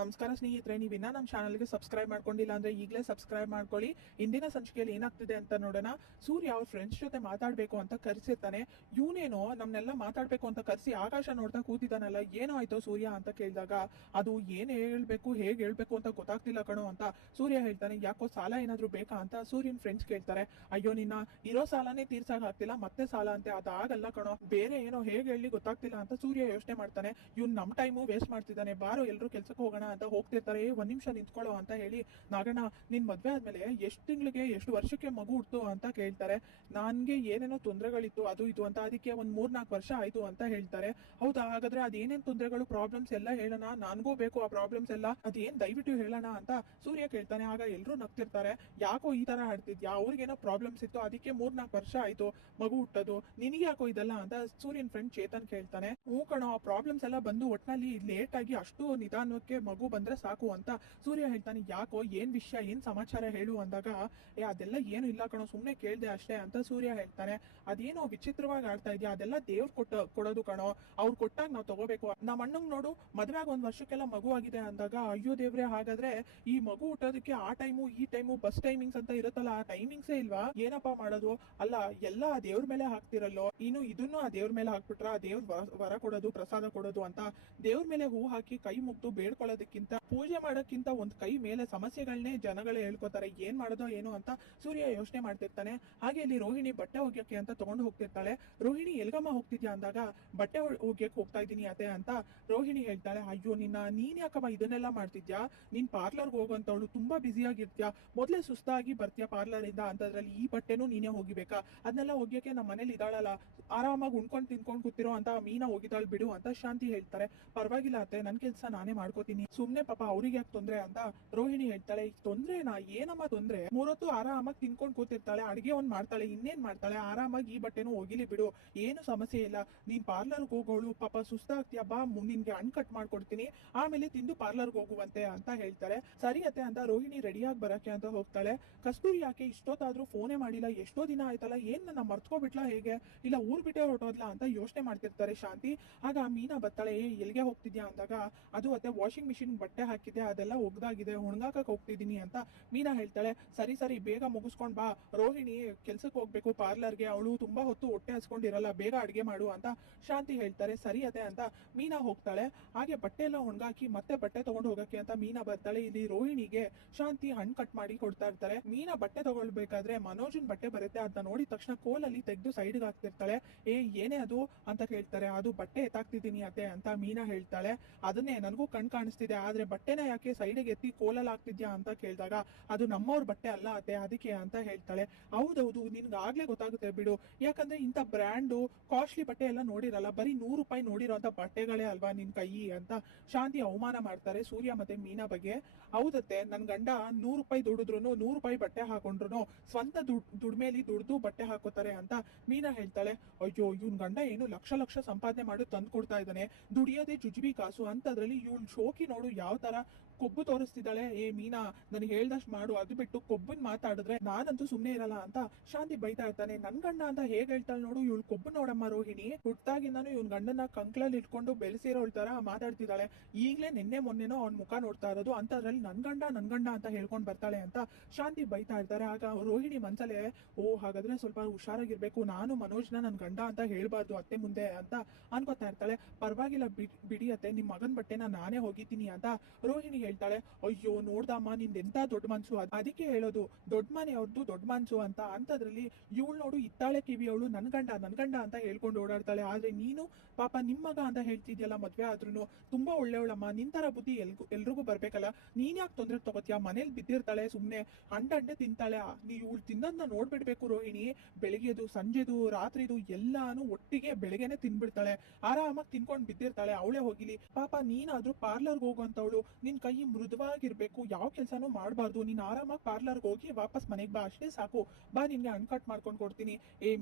ನಮಸ್ಕಾರ ಸ್ನೇಹಿತರೆ, ನೀವಿನ್ನ ನಮ್ಮ ಚಾನಲ್ಗೆ ಸಬ್ಸ್ಕ್ರೈಬ್ ಮಾಡ್ಕೊಂಡಿಲ್ಲ ಅಂದ್ರೆ ಈಗಲೇ ಸಬ್ಸ್ಕ್ರೈಬ್ ಮಾಡ್ಕೊಳ್ಳಿ. ಇಂದಿನ ಸಂಚಿಕೆಯಲ್ಲಿ ಏನಾಗ್ತಿದೆ ಅಂತ ನೋಡೋಣ. ಸೂರ್ಯ ಅವ್ರ ಫ್ರೆಂಡ್ಸ್ ಜೊತೆ ಮಾತಾಡ್ಬೇಕು ಅಂತ ಕರ್ಸಿರ್ತಾನೆ. ಇವನೇನೋ ನಮ್ನೆಲ್ಲ ಮಾತಾಡ್ಬೇಕು ಅಂತ ಕರ್ಸಿ ಆಕಾಶ ನೋಡ್ತಾ ಕೂತಿದ್ದಾನಲ್ಲ, ಏನೋ ಆಯ್ತೋ ಸೂರ್ಯ ಅಂತ ಕೇಳಿದಾಗ ಅದು ಏನ್ ಹೇಳ್ಬೇಕು ಹೇಗ್ ಹೇಳ್ಬೇಕು ಅಂತ ಗೊತ್ತಾಗ್ತಿಲ್ಲ ಕಣೋ ಅಂತ ಸೂರ್ಯ ಹೇಳ್ತಾನೆ. ಯಾಕೋ ಸಾಲ ಏನಾದ್ರು ಬೇಕಾ ಅಂತ ಸೂರ್ಯನ್ ಫ್ರೆಂಡ್ಸ್ ಕೇಳ್ತಾರೆ. ಅಯ್ಯೋ ನಿನ್ನ ಇರೋ ಸಾಲನೇ ತೀರ್ಸಾಕ್ ಆಗ್ತಿಲ್ಲ, ಮತ್ತೆ ಸಾಲ ಅಂತೆ, ಅದಾಗಲ್ಲ ಕಣೋ, ಬೇರೆ ಏನೋ ಹೇಗ್ ಹೇಳಿ ಗೊತ್ತಾಗ್ತಿಲ್ಲ ಅಂತ ಸೂರ್ಯ ಯೋಚನೆ ಮಾಡ್ತಾನೆ. ಇವ್ನ್ ನಮ್ ಟೈಮು ವೇಸ್ಟ್ ಮಾಡ್ತಿದ್ದಾನೆ, ಬಾರೋ ಎಲ್ರು ಕೆಲ್ಸಕ್ಕೆ ಹೋಗೋಣ ಅಂತ ಹೋಗ್ತಿರ್ತಾರೆ. ಒಂದ್ ನಿಮಿಷ ನಿಂತ್ಕೊಳ್ಳೋ ಅಂತ ಹೇಳಿ, ನಾಗಣ್ಣ ನಿನ್ ಮದ್ವೆ ಆದ್ಮೇಲೆ ಎಷ್ಟು ತಿಂಗಳಿಗೆ ಎಷ್ಟು ವರ್ಷಕ್ಕೆ ಮಗು ಹುಟ್ಟು ಅಂತ ಕೇಳ್ತಾರೆ. ನನ್ಗೆ ಏನೇನೋ ತೊಂದರೆಗಳಿತ್ತು ಅದು ಇದು ಅಂತ, ಅದಕ್ಕೆ ಒಂದ್ 3-4 ವರ್ಷ ಆಯ್ತು ಅಂತ ಹೇಳ್ತಾರೆ. ಹೌದಾ, ಹಾಗಾದ್ರೆ ಅದೇನೇನ್ ತೊಂದರೆಗಳು ಪ್ರಾಬ್ಲಮ್ಸ್ ಎಲ್ಲ ಹೇಳೋಣ, ನನ್ಗೂ ಬೇಕು ಆ ಪ್ರಾಬ್ಲಮ್ಸ್ ಎಲ್ಲ, ಅದೇನ್ ದಯವಿಟ್ಟು ಹೇಳೋಣ ಅಂತ ಸೂರ್ಯ ಕೇಳ್ತಾನೆ. ಆಗ ಎಲ್ರು ನಗ್ತಿರ್ತಾರೆ. ಯಾಕೋ ಈ ತರ ಹಾಡ್ತಿದ್ಯಾ, ಅವ್ರಿಗೇನೋ ಪ್ರಾಬ್ಲಮ್ಸ್ ಇತ್ತು ಅದಕ್ಕೆ 3-4 ವರ್ಷ ಆಯ್ತು ಮಗು ಹುಟ್ಟೋದು, ನಿನಗೆ ಯಾಕೋ ಇದೆಲ್ಲ ಅಂತ ಸೂರ್ಯನ್ ಫ್ರೆಂಡ್ ಚೇತನ್ ಕೇಳ್ತಾನೆ. ಹೂ ಕಣೋ, ಆ ಪ್ರಾಬ್ಲಮ್ಸ್ ಎಲ್ಲ ಬಂದು ಒಟ್ನಲ್ಲಿ ಲೇಟ್ ಆಗಿ ಅಷ್ಟು ನಿಧಾನಕ್ಕೆ ಮಗು ಬಂದ್ರೆ ಸಾಕು ಅಂತ ಸೂರ್ಯ ಹೇಳ್ತಾನೆ. ಯಾಕೋ ಏನ್ ವಿಷಯ ಏನ್ ಸಮಾಚಾರ ಹೇಳು ಅಂದಾಗ, ಅದೆಲ್ಲ ಏನು ಇಲ್ಲ ಕಣೋ, ಸುಮ್ನೆ ಕೇಳ್ದೆ ಅಷ್ಟೇ ಅಂತ ಸೂರ್ಯ ಹೇಳ್ತಾನೆ. ಅದೇನೋ ವಿಚಿತ್ರವಾಗಿ ಆಡ್ತಾ ಇದ್ಯಾ, ಅದೆಲ್ಲ ದೇವ್ರು ಕೊಡೋದು ಕಣೋ, ಅವ್ರು ಕೊಟ್ಟಾಗ ನಾವು ತಗೋಬೇಕು. ನಮ್ಮ ಅಣ್ಣಂಗ್ ನೋಡು ಮದ್ವೆ ಆಗ 1 ವರ್ಷಕ್ಕೆಲ್ಲ ಮಗು ಆಗಿದೆ ಅಂದಾಗ, ಅಯ್ಯೋ ದೇವ್ರೆ, ಹಾಗಾದ್ರೆ ಈ ಮಗು ಹುಟ್ಟೋದಕ್ಕೆ ಆ ಟೈಮು ಈ ಟೈಮು ಬಸ್ ಟೈಮಿಂಗ್ಸ್ ಅಂತ ಇರುತ್ತಲ್ಲ, ಆ ಟೈಮಿಂಗ್ಸೇ ಇಲ್ವಾ, ಏನಪ್ಪಾ ಮಾಡೋದು, ಅಲ್ಲ ಎಲ್ಲ ಆ ದೇವ್ರ ಮೇಲೆ ಹಾಕ್ತಿರಲ್ಲೋ, ಇನ್ನು ಇದನ್ನು ಆ ದೇವ್ರ ಮೇಲೆ ಹಾಕ್ಬಿಟ್ರ ಆ ದೇವ್ರ ವರ ಕೊಡೋದು ಪ್ರಸಾದ ಕೊಡೋದು ಅಂತ ದೇವ್ರ ಮೇಲೆ ಹೂ ಹಾಕಿ ಕೈ ಮುಗ್ದು ಬೇಡ್ಕೊಳ್ಳೋದಕ್ಕಿಂತ ಪೂಜೆ ಮಾಡೋಕ್ಕಿಂತ ಒಂದ್ ಕೈ ಮೇಲೆ ಸಮಸ್ಯೆಗಳನ್ನೇ ಜನಗಳೇ ಹೇಳ್ಕೊತಾರೆ, ಏನ್ ಮಾಡೋದೋ ಏನು ಅಂತ ಸೂರ್ಯ ಯೋಚನೆ ಮಾಡ್ತಿರ್ತಾನೆ. ಹಾಗೆ ಇಲ್ಲಿ ರೋಹಿಣಿ ಬಟ್ಟೆ ಒಗ್ಯಕ್ಕೆ ಅಂತ ತಗೊಂಡು ಹೋಗ್ತಿರ್ತಾಳೆ. ರೋಹಿಣಿ ಎಲ್ಗಮ್ಮ ಹೋಗ್ತಿದ್ಯಾ ಅಂದಾಗ, ಬಟ್ಟೆ ಒಗ್ಯಕ್ಕೆ ಹೋಗ್ತಾ ಇದೀನಿ ಅತ್ತೆ ಅಂತ ರೋಹಿಣಿ ಹೇಳ್ತಾಳೆ. ಅಯ್ಯೋ ನೀನ್ ಯಾಕಮ್ಮ ಇದನ್ನೆಲ್ಲ ಮಾಡ್ತಿದ್ಯಾ, ನೀನ್ ಪಾರ್ಲರ್ಗೆ ಹೋಗುವಂತವಳು, ತುಂಬಾ ಬ್ಯುಸಿ ಆಗಿರ್ತೀಯ, ಮೊದ್ಲೇ ಸುಸ್ತಾಗಿ ಬರ್ತೀಯ ಪಾರ್ಲರ್ ಇಂದ, ಅಂತದ್ರಲ್ಲಿ ಈ ಬಟ್ಟೆನೂ ನೀನೇ ಹೋಗಿಬೇಕಾ, ಅದನ್ನೆಲ್ಲ ಒಗ್ಯಕ್ಕೆ ನಮ್ಮ ಮನೇಲಿ ಇದಾಳಲ್ಲ, ಆರಾಮಾಗಿ ಉಣ್ಕೊಂಡ್ ತಿನ್ಕೊಂಡ್ ಕೂತಿರೋ ಅಂತ ಮೀನಾ ಹೋಗಿದ್ದಾಳು ಬಿಡು ಅಂತ ಶಾಂತಿ ಹೇಳ್ತಾರೆ. ಪರವಾಗಿಲ್ಲ ಅತ್ತೆ, ನನ್ ಕೆಲ್ಸ ನಾನೇ ಮಾಡ್ಕೋತೀನಿ, ಸುಮ್ನೆ ಪಾಪ ಅವ್ರಿಗೆ ಯಾಕೆ ತೊಂದ್ರೆ ಅಂತ ರೋಹಿಣಿ ಹೇಳ್ತಾಳೆ. ತೊಂದ್ರೆನಾ, ಏನಮ್ಮ ತೊಂದ್ರೆ, 3 ಹೊತ್ತು ಆರಾಮಾಗಿ ತಿನ್ಕೊಂಡ್ ಕೂತಿರ್ತಾಳೆ, ಅಡಿಗೆ ಒಂದ್ ಮಾಡ್ತಾಳೆ, ಇನ್ನೇನ್ ಮಾಡ್ತಾಳೆ, ಆರಾಮಾಗಿ ಈ ಬಟ್ಟೆನೂ ಹೋಗಿಲಿ ಬಿಡು, ಏನು ಸಮಸ್ಯೆ ಇಲ್ಲ, ನೀನ್ ಪಾರ್ಲರ್ಗೆ ಹೋಗೋಳು, ಪಾಪ ಸುಸ್ತಾಗ್ತೀಯ, ಬಾ ನಿನ್ಗೆ ಹಣ್ ಕಟ್ ಮಾಡ್ಕೊಡ್ತೀನಿ, ಆಮೇಲೆ ತಿಂದು ಪಾರ್ಲರ್ಗೆ ಹೋಗುವಂತೆ ಅಂತ ಹೇಳ್ತಾರೆ. ಸರಿ ಅತ್ತೆ ಅಂತ ರೋಹಿಣಿ ರೆಡಿಯಾಗಿ ಬರಕ್ಕೆ ಅಂತ ಹೋಗ್ತಾಳೆ. ಕಸ್ತೂರಿ ಯಾಕೆ ಇಷ್ಟೊತ್ತಾದ್ರೂ ಫೋನೇ ಮಾಡಿಲ್ಲ, ಎಷ್ಟೋ ದಿನ ಆಯ್ತಲ್ಲ, ಏನ್ ನನ್ನ ಮರ್ತ್ಕೊಬಿಟ್ಲಾ ಹೇಗೆ, ಇಲ್ಲ ಊರ್ ಬಿಟ್ಟೆ ಹೊರಟೋದ್ಲಾ ಅಂತ ಯೋಚನೆ ಮಾಡ್ತಿರ್ತಾರೆ ಶಾಂತಿ. ಆಗ ಮೀನಾ ಬರ್ತಾಳೆ. ಎಲ್ಗೆ ಹೋಗ್ತಿದ್ಯಾ ಅಂದಾಗ, ಅದು ಅತ್ತೆ ವಾಷಿಂಗ್ ಮಿಷಿನ್ ಬಟ್ಟೆ ಹಾಕಿದ್ದೆ, ಅದೆಲ್ಲ ಒಗ್ದಾಗಿದೆ, ಒಣಗಾಕಕ್ ಹೋಗ್ತಿದೀನಿ ಅಂತ ಮೀನಾ ಹೇಳ್ತಾಳೆ. ಸರಿ ಬೇಗ ಮುಗಿಸ್ಕೊಂಡ್ ಬಾ, ರೋಹಿಣಿ ಕೆಲ್ಸಕ್ಕೆ ಹೋಗ್ಬೇಕು ಪಾರ್ಲರ್ಗೆ, ಅವಳು ತುಂಬಾ ಹೊತ್ತು ಹೊಟ್ಟೆ ಹಸ್ಕೊಂಡಿರಲ್ಲ, ಬೇಗ ಅಡ್ಗೆ ಮಾಡು ಅಂತ ಶಾಂತಿ ಹೇಳ್ತಾರೆ. ಸರಿ ಅತ್ತೆ ಅಂತ ಮೀನಾ ಹೋಗ್ತಾಳೆ. ಹಾಗೆ ಬಟ್ಟೆ ಎಲ್ಲ ಒಣಗಾಕಿ ಮತ್ತೆ ಬಟ್ಟೆ ತಗೊಂಡು ಹೋಗಕ್ಕೆ ಅಂತ ಮೀನಾ ಬರ್ತಾಳೆ. ಇಲ್ಲಿ ರೋಹಿಣಿಗೆ ಶಾಂತಿ ಹಣ್ಣು ಕಟ್ ಮಾಡಿ ಕೊಡ್ತಾ ಇರ್ತಾರೆ. ಮೀನಾ ಬಟ್ಟೆ ತಗೊಳ್ಬೇಕಾದ್ರೆ ಮನೋಜನ್ ಬಟ್ಟೆ ಬರುತ್ತೆ, ಅದನ್ನ ನೋಡಿದ ತಕ್ಷಣ ಕೋಲಲ್ಲಿ ತೆಗೆದು ಸೈಡ್ಗೆ ಹಾಕ್ತಿರ್ತಾಳೆ. ಏನೇ ಅದು ಅಂತ ಕೇಳ್ತಾರೆ. ಅದು ಬಟ್ಟೆ ಎತ್ತಾಕ್ತಿದ್ದೀನಿ ಅತ್ತೆ ಅಂತ ಮೀನಾ ಹೇಳ್ತಾಳೆ. ಅದನ್ನೇ ನನಗೂ ಕಣ್ ಕಾಣಿಸ್ತಿದೆ, ಆದ್ರೆ ಬಟ್ಟೆನ ಯಾಕೆ ಸೈಡ್ಗೆ ಎತ್ತಿ ಕೋಲಲ್ಲಿ ಹಾಕ್ತಿದ್ಯಾ ಅಂತ ಕೇಳಿದಾಗ, ಅದು ನಮ್ಮವ್ರ ಬಟ್ಟೆ ಅಲ್ಲ ಅತ್ತೆ ಅದಕ್ಕೆ ಅಂತ ಹೇಳ್ತಾಳೆ. ಹೌದೌದು, ನಿನ್ಗೆ ಆಗ್ಲೇ ಗೊತ್ತಾಗುತ್ತೆ ಬಿಡು, ಯಾಕಂದ್ರೆ ಇಂಥ ಬ್ರ್ಯಾಂಡು ಕಾಸ್ಟ್ಲಿ ಬಟ್ಟೆ ಎಲ್ಲ ನೋಡಿರಲ್ಲ, ಬರೀ 100 ರೂಪಾಯಿ ನೋಡಿರೋಂಥ ಬಟ್ಟೆಗಳೇ ಅಲ್ವಾ ನಿನ್ ಕೈ ಅಂತ ಶಾಂತಿ ಅವಮಾನ ಮಾಡ್ತಾರೆ ಸೂರ್ಯ ಮತ್ತೆ ಮೀನಾ ಬಗ್ಗೆ. ಹೌದತ್ತೆ, ನನ್ ಗಂಡ 100 ರೂಪಾಯಿ ದುಡಿದ್ರು 100 ರೂಪಾಯಿ ಬಟ್ಟೆ ಹಾಕೊಂಡ್ರು ಸ್ವಂತ ದುಡ್ಮೇಲಿ ದುಡ್ದು ಬಟ್ಟೆ ಹಾಕೋತಾರೆ ಅಂತ ಮೀನಾ ಹೇಳ್ತಾಳೆ. ಅಯ್ಯೋ, ಇವ್ನ್ ಗಂಡ ಏನು ಲಕ್ಷ ಸಂಪಾದನೆ ಮಾಡಿ ತಂದು ಕೊಡ್ತಾ ಇದ್ದಾನೆ, ದುಡಿಯೋದೇ ಜುಜುಬಿ ಕಾಸು ಅಂತದ್ರಲ್ಲಿ ಇವ್ಳು ಶೋಕಿ ನೋಡು ಯಾವ ತರ ಕೊಬ್ಬು ತೋರಿಸ್ತಿದ್ದಾಳೆ. ಮೀನಾ, ನನಗೆ ಹೇಳ್ದಷ್ಟು ಮಾಡು, ಅದು ಬಿಟ್ಟು ಕೊಬ್ಬನ್ ಮಾತಾಡಿದ್ರೆ ನಾನಂತೂ ಸುಮ್ನೆ ಇರಲ್ಲ ಅಂತ ಶಾಂತಿ ಬೈತಾ ಇರ್ತಾನೆ. ನನ್ ಗಂಡ ಅಂತ ಹೇಗ್ ಹೇಳ್ತಾಳೆ ನೋಡು, ಇವಳು ಕೊಬ್ಬು ನೋಡಮ್ಮ ರೋಹಿಣಿ, ಹುಟ್ಟಾಗಿಂದಾನು ಇವ್ನ ಗಂಡನ ಕಂಕ್ಳಲ್ಲಿ ಇಟ್ಕೊಂಡು ಬೆಳೆಸಿರೋಳ್ ತರ ಮಾತಾಡ್ತಿದ್ದಾಳೆ, ಈಗ್ಲೇ ನಿನ್ನೆ ಮೊನ್ನೆನೋ ಅವ್ನ ಮುಖ ನೋಡ್ತಾ ಇರೋದು, ಅಂತದ್ರಲ್ಲಿ ನನ್ ಗಂಡ ಅಂತ ಹೇಳ್ಕೊಂಡ್ ಬರ್ತಾಳೆ ಅಂತ ಶಾಂತಿ ಬೈತಾ ಇರ್ತಾರೆ. ಆಗ ರೋಹಿಣಿ ಮನ್ಸಲ್ಲೇ, ಹಾಗಾದ್ರೆ ಸ್ವಲ್ಪ ಹುಷಾರಾಗಿರ್ಬೇಕು, ನಾನು ಮನೋಜ್ನ ನನ್ ಗಂಡ ಅಂತ ಹೇಳ್ಬಾರ್ದು ಅತ್ತೆ ಮುಂದೆ ಅಂತ ಅನ್ಕೋತಾ ಇರ್ತಾಳೆ. ಪರವಾಗಿಲ್ಲ ಬಿಡಿ ಅತ್ತೆ, ನಿಮ್ ಮಗನ್ ಬಟ್ಟೆನ ನಾನೇ ಹೋಗಿದ್ದೀನಿ ಅಂತ ರೋಹಿಣಿ ಹೇಳ್ತಾಳೆ. ಅಯ್ಯೋ ನೋಡ್ದಮ್ಮ, ನಿಂದೆಂತ ದೊಡ್ಡ ಮನ್ಸು, ಅದಕ್ಕೆ ಹೇಳೋದು ದೊಡ್ಡ ಮನೆ ಅವ್ರದ್ದು ದೊಡ್ಡ ಮನ್ಸು ಅಂತ, ಅಂತದ್ರಲ್ಲಿ ಇವಳು ನೋಡು ಇತ್ತಾಳೆ ಕಿವಿ, ಅವಳು ನನ್ ಗಂಡ ಅಂತ ಹೇಳ್ಕೊಂಡು ಓಡಾಡ್ತಾಳೆ, ಆದ್ರೆ ನೀನು ಪಾಪ ನಿಮ್ ಮಗ ಅಂತ ಹೇಳ್ತಿದ್ಯಲ್ಲ, ಮದ್ವೆ ಆದ್ರೂ ತುಂಬಾ ಒಳ್ಳೆಯವಳಮ್ಮ, ನಿಂತರ ಬುದ್ಧಿ ಎಲ್ರಿಗೂ ಬರ್ಬೇಕಲ್ಲ, ನೀನ್ ಯಾಕೆ ತೊಂದ್ರೆ ತಗೋತಿಯಾ, ಮನೇಲಿ ಬಿದ್ದಿರ್ತಾಳೆ ಸುಮ್ನೆ ಅಂಡೆ ತಿಂತಾಳೆ, ಇವಳು ತಿನ್ನೋದನ್ನ ನೋಡ್ಬಿಡ್ಬೇಕು ರೋಹಿಣಿ, ಬೆಳಿಗ್ಗೆದು ಸಂಜೆದು ರಾತ್ರಿದು ಎಲ್ಲಾನು ಒಟ್ಟಿಗೆ ಬೆಳಗ್ಗೆನೆ ತಿನ್ಬಿಡ್ತಾಳೆ, ಆರಾಮಾಗಿ ತಿನ್ಕೊಂಡ್ ಬಿದ್ದಿರ್ತಾಳೆ, ಅವಳೇ ಹೋಗಿಲಿ, ಪಾಪ ನೀನಾದ್ರೂ ಪಾರ್ಲರ್ಗೆ ಹೋಗುವಂತವಳು, ನಿನ್ ಕೈ ಮೃದುವಾಗಿರ್ಬೇಕು, ಯಾವ ಕೆಲ್ಸಾನು ಮಾಡಬಾರ್ದು, ನೀನ್ ಆರಾಮಾಗಿ ಪಾರ್ಲರ್ಗೆ ಹೋಗಿ ವಾಪಸ್ ಮನೆಗ್ ಬಾ, ಅಷ್ಟೇ ಸಾಕು, ಬಾ ನಿನ್ಗೆ ಅನ್ಕಟ್ ಮಾಡ್ಕೊಂಡ್ ಕೊಡ್ತೀನಿ.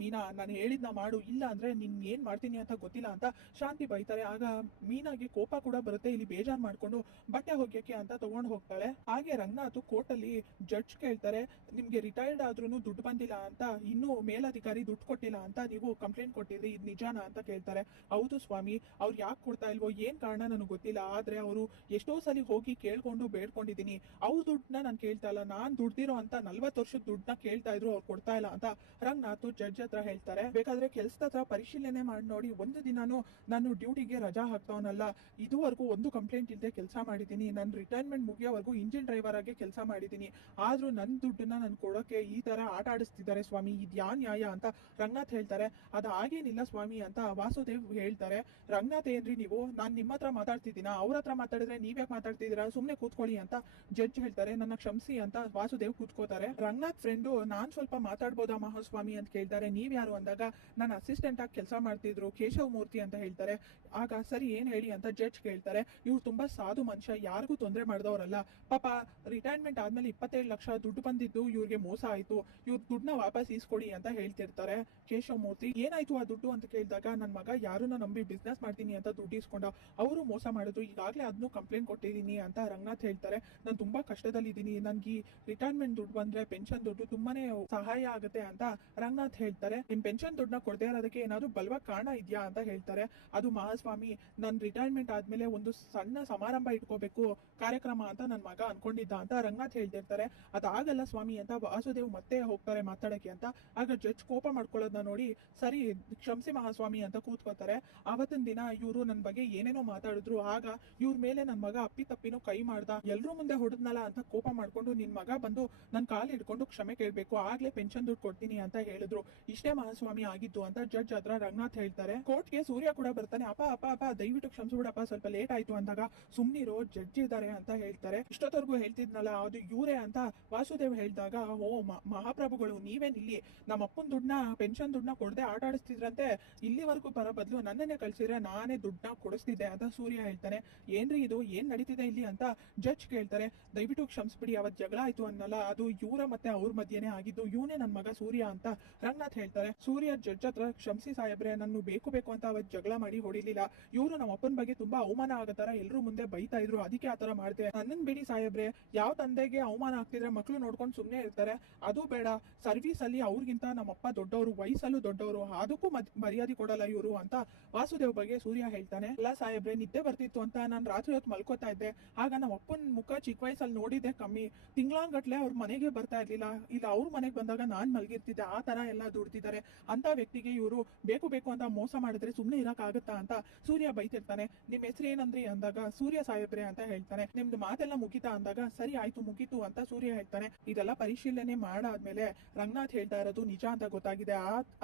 ಮೀನಾ, ನಾನು ಹೇಳಿದ್ನ ಮಾಡು, ಇಲ್ಲ ಅಂದ್ರೆ ನಿನ್ ಏನ್ ಮಾಡ್ತೀನಿ ಅಂತ ಗೊತ್ತಿಲ್ಲ ಅಂತ ಶಾಂತಿ ಬೈತಾರೆ. ಆಗ ಮೀನಾಗೆ ಕೋಪ ಕೂಡ ಬರುತ್ತೆ. ಇಲ್ಲಿ ಬೇಜಾರ್ ಮಾಡ್ಕೊಂಡು ಬಟ್ಟೆ ಹೋಗ್ಯಕ್ಕೆ ಅಂತ ತಗೊಂಡ್ ಹೋಗ್ತಾಳೆ. ಹಾಗೆ ರಂಗನಾಥ್ ಕೋರ್ಟ್ ಅಲ್ಲಿ ಜಡ್ಜ್ ಕೇಳ್ತಾರೆ, ನಿಮ್ಗೆ ರಿಟೈರ್ಡ್ ಆದ್ರೂ ದುಡ್ಡು ಬಂದಿಲ್ಲ ಅಂತ, ಇನ್ನೂ ಮೇಲಧಿಕಾರಿ ದುಡ್ಡು ಕೊಟ್ಟಿಲ್ಲ ಅಂತ ನೀವು ಕಂಪ್ಲೇಂಟ್ ಕೊಟ್ಟಿದ್ರಿ, ಇದು ನಿಜಾನ ಅಂತ ಕೇಳ್ತಾರೆ. ಹೌದು ಸ್ವಾಮಿ, ಅವ್ರು ಯಾಕೆ ಕೊಡ್ತಾ ಇಲ್ವೋ, ಏನ್ ಕಾರಣ ನನಗೆ ಗೊತ್ತಿಲ್ಲ, ಆದ್ರೆ ಅವರು ಎಷ್ಟೋ ಸಲ ಹೋಗಿ ಕೇಳ್ಕೊಂಡು ಬೇಡ್ಕೊಂಡಿದ್ದೀನಿ. ಅವ್ರ ದುಡ್ಡನ್ನ ನಾನು ಕೇಳ್ತಾ ಇಲ್ಲ, ನಾನ್ ದುಡ್ದಿರೋ ಅಂತ 40 ವರ್ಷದ ದುಡ್ಡನ್ನ ಕೇಳ್ತಾ ಇದ್ರು ಅವ್ರು ಕೊಡ್ತಾ ಇಲ್ಲ ಅಂತ ರಂಗನಾಥ್ ಜಡ್ಜ್ ಹತ್ರ ಹೇಳ್ತಾರೆ. ಬೇಕಾದ್ರೆ ಕೆಲ್ಸದ ಹತ್ರ ಪರಿಶೀಲನೆ ಮಾಡಿ ನೋಡಿ, ಒಂದು ದಿನಾನು ನಾನು ಡ್ಯೂಟಿಗೆ ರಜಾ ಹಾಕ್ತವನಲ್ಲ, ಇದುವರೆಗೂ ಒಂದು ಕಂಪ್ಲೇಂಟ್ ಇಲ್ಲದೆ ಕೆಲಸ ಮಾಡಿದ್ದೀನಿ. ನನ್ನ ರಿಟೈರ್ಮೆಂಟ್ ಮುಗಿಯೋವರೆಗೂ ಇಂಜಿನ್ ಡ್ರೈವರ್ ಆಗಿ ಕೆಲಸ ಮಾಡಿದ್ದೀನಿ. ಆದ್ರೂ ನನ್ನ ದುಡ್ಡನ್ನ ನಾನು ಕೊಡೋಕೆ ಈ ತರ ಆಟ ಆಡಿಸ್ತಿದ್ದಾರೆ ಸ್ವಾಮಿ, ಇದ್ಯಾ ನ್ಯಾಯ ಅಂತ ರಂಗನಾಥ್ ಹೇಳ್ತಾರೆ. ಅದು ಹಾಗೇನಿಲ್ಲ ಸ್ವಾಮಿ ಅಂತ ವಾಸುದೇವ್ ಹೇಳ್ತಾರೆ. ರಂಗನಾಥ್ ಏನ್ರಿ ನೀವು, ನಾನ್ ನಿಮ್ಮ ಹತ್ರ ಮಾತಾಡ್ತಿದ್ದೀನ, ಅವ್ರ ಹತ್ರ ಮಾತಾಡಿದ್ರೆ ನೀವ್ಯಾಕೆ ಮಾತಾಡ್ತಿದ್ದೀರಾ, ಸುಮ್ನೆ ಕೂತ್ಕೊಳ್ಳಿ ಅಂತ ಜಡ್ಜ್ ಹೇಳ್ತಾರೆ. ನನ್ನ ಕ್ಷಮಿಸಿ ಅಂತ ವಾಸುದೇವ್ ಕೂತ್ಕೋತಾರೆ. ರಂಗನಾಥ್ ಫ್ರೆಂಡು ನಾನ್ ಸ್ವಲ್ಪ ಮಾತಾಡ್ಬೋದಾ ಮಹಾಸ್ವಾಮಿ ಅಂತ ಕೇಳ್ತಾರೆ. ನೀವ್ ಯಾರು ಅಂದಾಗ ನನ್ನ ಅಸಿಸ್ಟೆಂಟ್ ಆಗಿ ಕೆಲಸ ಮಾಡ್ತಿದ್ರು ಕೇಶವ್ ಮೂರ್ತಿ ಅಂತ ಹೇಳ್ತಾರೆ. ಆಗ ಸರಿ ಏನ್ ಹೇಳಿ ಅಂತ ಜಡ್ಜ್ ಕೇಳ್ತಾರೆ. ಇವ್ರು ತುಂಬಾ ಸಾಧು ಮನುಷ್ಯ, ಯಾರಿಗೂ ತೊಂದರೆ ಮಾಡಿದವರಲ್ಲ, ಪಾಪ ರಿಟೈರ್ಮೆಂಟ್ ಆದ್ಮೇಲೆ 27 ಲಕ್ಷ ದುಡ್ಡು ಬಂದಿದ್ದು ಇವ್ರಿಗೆ ಮೋಸ ಆಯ್ತು, ಇವ್ರ ದುಡ್ಡನ್ನ ವಾಪಸ್ ಈಸ್ಕೊಡಿ ಅಂತ ಹೇಳ್ತಿರ್ತಾರೆ. ಕೇಶವ್ ಮೂರ್ತಿ ಏನಾಯ್ತು ಆ ದುಡ್ಡು ಅಂತ ಕೇಳಿದಾಗ ನನ್ನ ಮಗ ಯಾರನ್ನ ನಂಬಿ ಬಿಸ್ನೆಸ್ ಮಾಡ್ತೀನಿ ಅಂತ ದುಡ್ಡು ಇಸ್ಕೊಂಡ, ಅವರು ಮೋಸ ಮಾಡಿದ್ರು, ಈಗಾಗಲೇ ಅದನ್ನು ಕಂಪ್ಲೇಂಟ್ ಕೊಟ್ಟಿದ್ದೀನಿ ಅಂತ ರಂಗನಾಥ್ ಹೇಳ್ತಾರೆ. ನಾನು ತುಂಬಾ ಕಷ್ಟದಲ್ಲಿದ್ದೀನಿ, ನನ್ಗೆ ರಿಟೈರ್ಮೆಂಟ್ ದುಡ್ಡು ಬಂದ್ರೆ ಪೆನ್ಷನ್ ದುಡ್ಡು ತುಂಬಾನೇ ಸಹಾಯ ಆಗುತ್ತೆ ಅಂತ ರಂಗನಾಥ್ ಹೇಳ್ತಾರೆ. ನಿಮ್ ಪೆನ್ಷನ್ ದುಡ್ಡನ್ನ ಕೊಡದೇ ಇರೋದಕ್ಕೆ ಏನಾದ್ರು ಬಲವಾದ ಕಾರಣ ಇದೆಯಾ ಅಂತ ಹೇಳ್ತಾರೆ. ಅದು ಮಹಾಸ್ವಾಮಿ, ನನ್ ರಿಟೈರ್ಮೆಂಟ್ ಆದ್ಮೇಲೆ ಒಂದು ಸಣ್ಣ ಸಮಾರಂಭ ಇಟ್ಕೋಬೇಕು ಕಾರ್ಯಕ್ರಮ ಅಂತ ನನ್ ಮಗ ಅನ್ಕೊಂಡಿದ್ದ ಅಂತ ರಂಗನಾಥ್ ಹೇಳ್ತಿರ್ತಾರೆ. ಅದಾಗಲ್ಲ ಸ್ವಾಮಿ ಅಂತ ವಾಸುದೇವ್ ಮತ್ತೆ ಹೋಗ್ತಾರೆ ಮಾತಾಡಕ್ಕೆ ಅಂತ. ಆಗ ಜಡ್ಜ್ ಕೋಪ ಮಾಡ್ಕೊಳ್ಳೋದನ್ನ ನೋಡಿ ಸರಿ ಕ್ಷಮಿಸಿ ಮಹಾಸ್ವಾಮಿ ಅಂತ ಕೂತ್ಕೋತಾರೆ. ಆವತ್ತಿನ ದಿನ ಇವರು ನನ್ನ ಬಗ್ಗೆ ಏನೇನೋ ಮಾತಾಡಿದ್ರು. ಆಗ ಇವ್ರ ಮೇಲೆ ನನ್ ಮಗ ಅಪ್ಪಿ ತಪ್ಪಿನೂ ಕೈ ಮಾಡ್ದ, ಎಲ್ರೂ ಮುಂದೆ ಹೊಡೆದ್ನಲ್ಲ ಅಂತ ಕೋಪ ಮಾಡ್ಕೊಂಡು ನಿನ್ ಮಗ ಬಂದು ನನ್ ಕಾಲ್ ಹಿಡ್ಕೊಂಡು ಕ್ಷಮೆ ಕೇಳ್ಬೇಕು, ಆಗ್ಲೇ ಪೆನ್ಷನ್ ದುಡ್ಡು ಕೊಡ್ತೀನಿ ಅಂತ ಹೇಳಿದ್ರು. ಇಷ್ಟೇ ಮಹಾಸ್ವಾಮಿ ಆಗಿದ್ದು ಅಂತ ಜಡ್ಜ್ ಹತ್ರ ರಂಗನಾಥ್ ಹೇಳ್ತಾರೆ. ಕೋರ್ಟ್ಗೆ ಸೂರ್ಯ ಕೂಡ ಬರ್ತಾನೆ. ಅಪ್ಪ ಅಪ್ಪ ಅಪ್ಪ ದಯವಿಟ್ಟು ಕ್ಷಮಿಸ್ಬಿಡಪ್ಪ, ಸ್ವಲ್ಪ ಲೇಟ್ ಆಯ್ತು ಅಂದಾಗ ಸುಮ್ನಿರೋ ಜಡ್ಜ್ ಇದ್ದಾರೆ ಅಂತ ಹೇಳ್ತಾರೆ. ಇಷ್ಟೊತ್ತವರೆಗೂ ಹೇಳ್ತಿದ್ನಲ್ಲ ಅದು ಇವ್ರೇ ಅಂತ ವಾಸುದೇವ್ ಹೇಳಿದಾಗ, ಓ ಮಹಾಪ್ರಭುಗಳು ನೀವೇನ್ ಇಲ್ಲಿ ನಮ್ಮ ಅಪ್ಪನ ದುಡ್ಡನ್ನ ಪೆನ್ಷನ್ ದುಡ್ಡನ್ನ ಕೊಡದೆ ಆಟ ಆಡಿಸ್ತಿದ್ರಂತೆ, ಇಲ್ಲಿವರೆಗೂ ಬರೋ ಬದಲು ನನ್ನನ್ನೇ ಕಳ್ಸಿದ್ರೆ ನಾನೇ ದುಡ್ಡನ್ನ ಕೊಡಿಸ್ತಿದ್ದೆ ಅಂತ ಸೂರ್ಯ ಹೇಳ್ತಾನೆ. ಏನ್ರಿ ಇದು, ಏನ್ ನಡೀತಿದೆ ಇಲ್ಲಿ ಅಂತ ಜಡ್ಜ್ ಕೇಳ್ತಾರೆ. ದಯವಿಟ್ಟು ಕ್ಷಮಿಸ್ಬಿಡಿ, ಅವತ್ ಜಗಳ ಆಯ್ತು ಅನ್ನಲ್ಲ, ಅದು ಇವರ ಮತ್ತೆ ಅವ್ರ ಮಧ್ಯೆನೇ ಆಗಿದ್ದು, ಇವನೇ ನನ್ ಮಗ ಸೂರ್ಯ ಅಂತ ರಂಗನಾಥ್ ಹೇಳ್ತಾರೆ. ಸೂರ್ಯ ಜಡ್ಜ್ ಹತ್ರ ಕ್ಷಮಿಸಿ ಸಾಹೇಬ್ರೆ, ನನ್ನ ಬೇಕು ಅಂತ ಅವತ್ ಜಗಳ ಮಾಡಿ ಹೊಡಿಲಿಲ್ಲ, ಇವರು ನಮ್ಮ ಅಪ್ಪನ ಬಗ್ಗೆ ತುಂಬಾ ಅವಮಾನ ಆಗತ್ತಾರ ಎಲ್ರು ಮುಂದೆ ಬೈತಾ ಇದ್ರು, ಅದಕ್ಕೆ ಆತರ ಮಾಡ್ದೆ. ನನ್ನನ್ ಬಿಡಿ ಸಾಹೇಬ್ರೆ, ಯಾವ ತಂದೆಗೆ ಅವಮಾನ ಆಗ್ತಿದ್ರೆ ಮಕ್ಳು ನೋಡ್ಕೊಂಡು ಸುಮ್ನೆ ಇರ್ತಾರೆ, ಅದು ಬೇಡ, ಸರ್ವಿಸ್ ಅಲ್ಲಿ ಅವ್ರಿಗಿಂತ ನಮ್ಮಪ್ಪ ದೊಡ್ಡವರು, ವಯಸ್ಸಲ್ಲೂ ದೊಡ್ಡವರು, ಅದಕ್ಕೂ ಮರ್ಯಾದೆ ಕೊಡಲ್ಲ ಇವರು ಅಂತ ವಾಸುದೇವ್ ಬಗ್ಗೆ ಸೂರ್ಯ ಹೇಳ್ತಾನೆ. ಎಲ್ಲ ಸಾಹೇಬ್ರೆ, ನಿದ್ದೆ ಬರ್ತಿತ್ತು ಅಂತ ನಾನು ರಾತ್ರಿ ಹೊತ್ತು ಮಲ್ಕೋತಾ ಇದ್ದೆ, ಆಗ ನಮ್ಮ ಅಪ್ಪನ ಮುಖ ಚಿಕ್ಕ ವಯಸ್ಸಲ್ಲಿ ನೋಡಿದ್ದೆ ಕಮ್ಮಿ, ತಿಂಗಳಾನ್ಗಟ್ಲೆ ಅವ್ರ ಮನೆಗೆ ಬರ್ತಾ ಇರ್ಲಿಲ್ಲ, ಇಲ್ಲ ಅವ್ರ ಮನೆಗೆ ಬಂದಾಗ ನಾನ್ ಮಲ್ಗಿರ್ತಿದ್ದೆ, ಆ ತರ ಎಲ್ಲ ದುಡ್ತಿದ್ದಾರೆ ಅಂತ ವ್ಯಕ್ತಿಗೆ ಇವರು ಬೇಕು ಅಂತ ಮೋಸ ಮಾಡಿದ್ರೆ ಸುಮ್ನೆ ಇರಕ್ ಆಗತ್ತಾ ಅಂತ ಸೂರ್ಯ ಬೈತಿರ್ತಾನೆ. ನಿಮ್ ಹೆಸರು ಏನಂದ್ರಿ ಅಂದಾಗ ಸೂರ್ಯ ಸಾಹೇಬ್ರೆ ಅಂತ ಹೇಳ್ತಾನೆ. ನಿಮ್ದು ಮಾತೆಲ್ಲ ಮುಗಿತಾ ಅಂದಾಗ ಸರಿ ಆಯ್ತು ಮುಗೀತು ಅಂತ ಸೂರ್ಯ ಹೇಳ್ತಾನೆ. ಇದೆಲ್ಲ ಪರಿಶೀಲನೆ ಮಾಡಾದ್ಮೇಲೆ ರಂಗನಾಥ್ ಹೇಳ್ತಾ ಇರೋದು ನಿಜ ಅಂತ ಗೊತ್ತಾಗಿದೆ.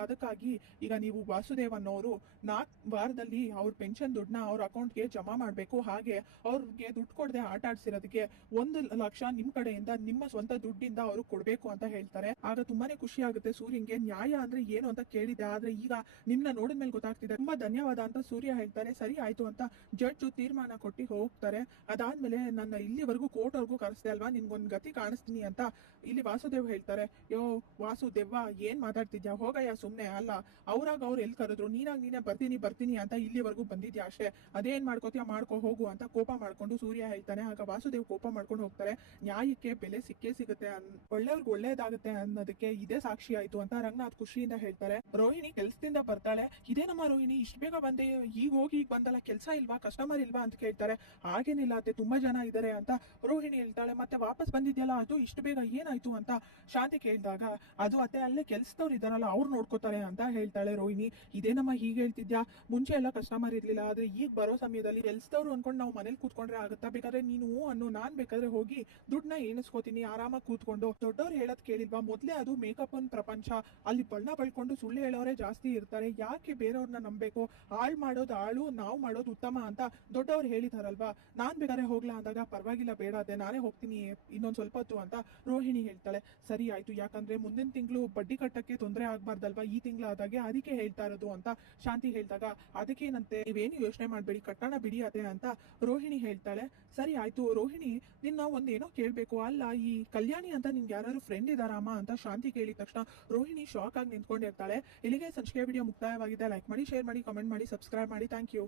ಅದಕ್ಕಾಗಿ ಈಗ ನೀವು ವಾಸುದೇವ್ ಅನ್ನೋರು 4 ವಾರದಲ್ಲಿ ಅವ್ರ ಪೆನ್ಷನ್ ದುಡ್ಡನ್ನ ಅವ್ರ ಅಕೌಂಟ್ಗೆ ಜಮಾ ಮಾಡ್ಬೇಕು, ಹಾಗೆ ಅವ್ರಿಗೆ ದುಡ್ಡು ಕೊಡದೆ ಆಟ ಆಡ್ಸಿರೋದಕ್ಕೆ 1 ಲಕ್ಷ ನಿಮ್ ಕಡೆಯಿಂದ ನಿಮ್ಮ ಸ್ವಂತ ದುಡ್ಡಿಂದ ಅವ್ರು ಕೊಡ್ಬೇಕು ಅಂತ ಹೇಳ್ತಾರೆ. ಆಗ ತುಂಬಾನೇ ಖುಷಿ ಆಗುತ್ತೆ ಸೂರ್ಯಂಗೆ. ನ್ಯಾಯ ಅಂದ್ರೆ ಏನು ಅಂತ ಕೇಳಿದೆ, ಆದ್ರೆ ಈಗ ನಿಮ್ನ ನೋಡಿದ್ಮೇಲೆ ಗೊತ್ತಾಗ್ತಿದೆ, ತುಂಬಾ ಧನ್ಯವಾದ ಅಂತ ಸೂರ್ಯ ಹೇಳ್ತಾರೆ. ಸರಿ ಆಯ್ತು ಅಂತ ಜಡ್ಜ್ ತೀರ್ಮಾನ ಕೊಟ್ಟು ಹೋಗ್ತಾರೆ. ಅದಾದ್ಮೇಲೆ ನನ್ನ ಇಲ್ಲಿವರೆಗೂ ಕೋರ್ಟ್ ವರ್ಗೂ ಕರೆಸ್ದೆ ಅಲ್ವಾ, ನಿನ್ಗೊಂದ್ ಗತಿ ಕಾಣಿಸ್ತೀನಿ ಅಂತ ಇಲ್ಲಿ ವಾಸುದೇವ್ ಹೇಳ್ತಾರೆ. ಯೋ ವಾಸುದೇವ, ಏನ್ ಮಾತಾಡ್ತಿದ್ಯಾ, ಹೋಗಯ್ಯ ಸುಮ್ನೆ, ಅಲ್ಲ ಅವ್ರಾಗ ಅವ್ರು ಎಲ್ ಕರೆದ್ರು, ನೀನಾಗ ನೀನೇ ಬರ್ತೀನಿ ಅಂತ ಇಲ್ಲಿವರೆಗೂ ಬಂದಿದ್ಯಾ ಅಷ್ಟೇ, ಅದೇನ್ ಮಾಡ್ಕೋತೀಯ ಮಾಡ್ಕೋ ಹೋಗು ಅಂತ ಕೋಪ ಮಾಡ್ಕೊಂಡು ಸೂರ್ಯ ಹೇಳ್ತಾನೆ. ಆಗ ವಾಸುದೇವ್ ಕೋಪ ಮಾಡ್ಕೊಂಡು ಹೋಗ್ತಾರೆ. ನ್ಯಾಯಕ್ಕೆ ಬೆಲೆ ಸಿಕ್ಕೇ ಸಿಗುತ್ತೆ, ಒಳ್ಳೆಯವ್ರಿಗೆ ಒಳ್ಳೇದಾಗುತ್ತೆ ಅನ್ನೋದಕ್ಕೆ ಇದೇ ಸಾಕ್ಷಿ ಆಯ್ತು ಅಂತ ರಂಗನಾಥ್ ಖುಷಿಯಿಂದ ಹೇಳ್ತಾರೆ. ರೋಹಿಣಿ ಕೆಲ್ಸದಿಂದ ಬರ್ತಾಳೆ. ಇದೇನಮ್ಮ ರೋಹಿಣಿ ಇಷ್ಟ ಬೇಗ ಬಂದೆ, ಈಗ ಹೋಗಿ ಈಗ ಬಂದಲ್ಲ, ಕೆಲ್ಸ ಇಲ್ವಾ, ಕಸ್ಟಮರ್ ಇಲ್ವಾ ಅಂತ ಕೇಳ್ತಾರೆ. ಹಾಗೇನಿಲ್ಲ ಅತ್ತೆ, ತುಂಬಾ ಜನ ಇದಾರೆ ಅಂತ ರೋಹಿಣಿ ಹೇಳ್ತಾಳೆ. ಮತ್ತೆ ವಾಪಸ್ ಬಂದಿದ್ಯಲ್ಲ, ಅದು ಇಷ್ಟು ಬೇಗ ಏನಾಯ್ತು ಅಂತ ಶಾಂತಿ ಕೇಳಿದಾಗ, ಅದು ಅತ್ತೆ ಅಲ್ಲೇ ಕೆಲ್ಸದವ್ರು ಇದಾರಲ್ಲ ಅವ್ರು ನೋಡ್ಕೋತಾರೆ ಅಂತ ಹೇಳ್ತಾಳೆ ರೋಹಿಣಿ. ಇದೇನಮ್ಮ ಹೀಗೆ ಹೇಳ್ತಿದ್ಯಾ, ಮುಂಚೆ ಎಲ್ಲ ಕಸ್ಟಮರ್ ಇರ್ಲಿಲ್ಲ, ಆದ್ರೆ ಈಗ ಬರೋ ಸಮಯದಲ್ಲಿ ಕೆಲ್ಸದವ್ರು ಅನ್ಕೊಂಡು ನಾವು ಮನೇಲಿ ಕೂತ್ಕೊಂಡ್ರೆ ಆಗುತ್ತಾ, ಬೇಕಾದ್ರೆ ನೀನು ಅನ್ನು, ನಾನ್ ಬೇಕಾದ್ರೆ ಹೋಗಿ ದುಡ್ಡನ್ನ ಎಣಿಸ್ಕೋತೀನಿ ಆರಾಮಾಗಿ ಕೂತ್ಕೊಂಡು. ದೊಡ್ಡವ್ರು ಹೇಳೋದ್ ಕೇಳಿಲ್ವಾ, ಮೊದ್ಲೇ ಅದು ಮೇಕಪ್ ಅನ್ ಪ್ರಪಂಚ, ಅಲ್ಲಿ ಬಣ್ಣ ಬಳ್ಕೊಂಡು ಸುಳ್ಳು ಹೇಳೋರೆ ಜಾಸ್ತಿ ಇರ್ತಾರೆ, ಯಾಕೆ ಬೇರೆಯವ್ರನ್ನ ನಂಬೇಕು, ಹಾಳ್ ಮಾಡೋದು ಹಾಳು, ನಾವು ಮಾಡೋದು ಉತ್ತಮ ಅಂತ ದೊಡ್ಡವ್ರು ಹೇಳಿದಾರಲ್ವಾ, ನಾನ್ ಬೇಕಾದ್ರೆ ಹೋಗ್ಲಾ ಅಂದಾಗ ಪರವಾಗಿಲ್ಲ ಬೇಡ ಅದೇ ನಾನೇ ಹೋಗ್ತೀನಿ ಇನ್ನೊಂದ್ ಸ್ವಲ್ಪ ಹೊತ್ತು ಅಂತ ರೋಹಿಣಿ ಹೇಳ್ತಾಳೆ. ಸರಿ ಆಯ್ತು, ಯಾಕಂದ್ರೆ ಮುಂದಿನ ತಿಂಗಳು ಬಡ್ಡಿ ಕಟ್ಟಕ್ಕೆ ತೊಂದರೆ ಆಗ್ಬಾರ್ದಲ್ವಾ, ಈ ತಿಂಗಳು ಆದಾಗೆ ಅದಕ್ಕೆ ಹೇಳ್ತಾ ಇರೋದು ಅಂತ ಶಾಂತಿ ಹೇಳಿದಾಗ, ಅದಕ್ಕೇನಂತೆ ನೀವೇನು ಯೋಚನೆ ಮಾಡ್ಬೇಡಿ, ಕಟ್ಟಣ ಬಿಡಿ ಅದೇ ಅಂತ ರೋಹಿಣಿ ಹೇಳ್ತಾಳೆ. ಸರಿ ಆಯ್ತು ರೋಹಿಣಿ, ನಿನ್ನ ಒಂದೇನೋ ಕೇಳ್ಬೇಕು, ಅಲ್ಲ ಈ ಕಲ್ಯಾಣಿ ಅಂತ ನಿಮ್ಗೆ ಯಾರು ಫ್ರೆಂಡ್ ಇದಾರಮ್ಮ ಅಂತ ಶಾಂತಿ ಕೇಳಿದ ತಕ್ಷಣ ರೋಹಿಣಿ ಶಾಕ್ ಆಗಿ ನಿಂತ್ಕೊಂಡಿರ್ತಾಳೆ. ಇಲ್ಲಿಗೆ ಸಂಚಿಕೆ ವಿಡಿಯೋ ಮುಕ್ತಾಯವಾಗಿದೆ. ಲೈಕ್ ಮಾಡಿ, ಶೇರ್ ಮಾಡಿ, ಕಮೆಂಟ್ ಮಾಡಿ, ಸಬ್ಸ್ಕ್ರೈಬ್ ಮಾಡಿ. Thank you.